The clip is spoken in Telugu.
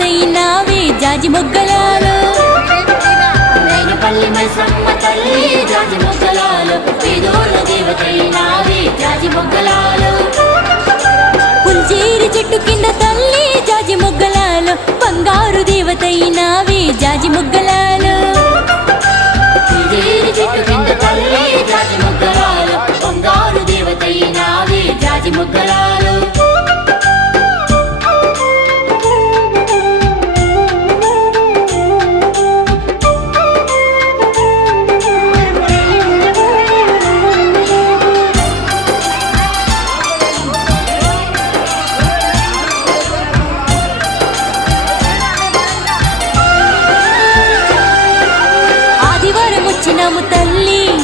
దేవతైనావే జాజి మొగ్గలాలో పల్లి మైసమ్మ తల్లి జాజి మొగ్గలాలు పేదోళ్ళ దేవతైనావే జాజి మొగ్గలాలు పుంజేరి చెట్టు కింద తల్లి జాజి మొగ్గలాలో బంగారు దేవతైనావే జాజి మొగ్గలాలో పుంజేరి చెట్టు కింద తల్లి జాజి మొగ్గలాలు బంగారు దేవతైనావే జాజి మొగ్గలాలు